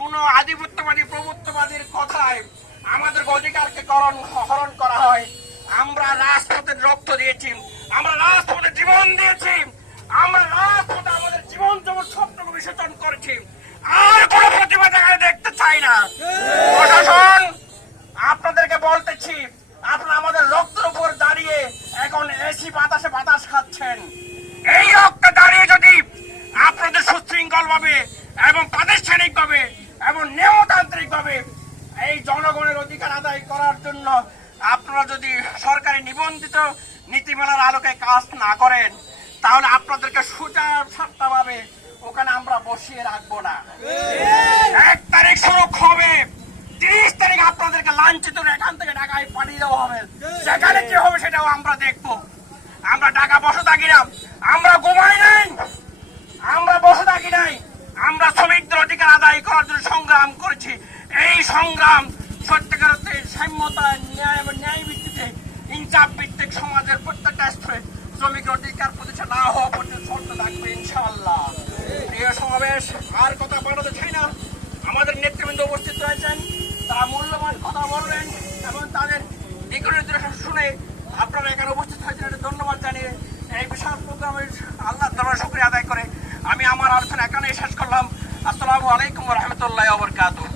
কোন আধিপত্যবাদী প্রভুত্ববাদীর কথায় আমাদের অধিকারকে হরণ করা হয়। আমরা রাজপথে রক্ত দিয়েছি, আমরা রাজপথে জীবন দিয়েছি, আমরা রাজপথে আমাদের জীবন যেমন স্বপ্নকে বিসর্জন করেছি। আর কোন প্রতিবাদ এখানে দেখতে চাই না। প্রশাসন, আপনাদেরকে বলতেছি, আপনারা আমাদের রক্তের উপর দাঁড়িয়ে এখন এসি বাতাসে বাতাস খাচ্ছেন। এই রক্তে দাঁড়িয়ে যদি আপনাদের সুশৃঙ্খল ভাবে এবং প্রাতিষ্ঠানিক ভাবে এবং নিয়মতান্ত্রিক ভাবে এই জনগণের অধিকার আদায় করার জন্য আপনারা যদি সরকারি নিবন্ধিত নীতিমালার আলোকে কাজ না করেন, তাহলে আপনাদেরকে সোজা সাতটা ভাবে ওখানে আমরা বসিয়ে রাখবো না। 1 তারিখ শুরু হবে, 30 তারিখ আপনাদেরকে লাঞ্ছিত এখান থেকে ঢাকায় পাঠিয়ে দেওয়া হবে। সেখানে কি হবে সেটাও আমরা দেখবো। আমরা ঢাকা বসে থাকি না, আমরা ঘুমাই নাই, আমরা বসে থাকি নাই। আমরা শ্রমিকদের অধিকার আদায় করার জন্য সংগ্রাম করেছি। এই সংগ্রাম সত্যিকার অর্থে সাম্যতা, ন্যায় এবং ন্যায় ভিত্তিতে ইনসাফ ভিত্তিক সমাজের প্রত্যেকটা স্তরে শ্রমিকের অধিকার প্রতিষ্ঠা না হওয়া পর্যন্ত চলতে থাকবে ইনশাআল্লাহ। প্রিয় সমাবেশ, আর কথা বাড়াতে চাই না। আমাদের নেতৃবৃন্দ উপস্থিত রয়েছেন, তারা মূল্যবান কথা বলবেন এবং তাদের দিক নির্দেশনা শুনে আপনারা এখানে উপস্থিত হয়েছেন, এটা ধন্যবাদ জানিয়ে এই বিশাল প্রোগ্রামের আল্লাহর দরবারে শুকরিয়া আদায় করে আমি আমার আলোচনা এখানেই শেষ করলাম। আসসালামু আলাইকুম ওয়া রাহমাতুল্লাহি ওয়া বারাকাতুহু।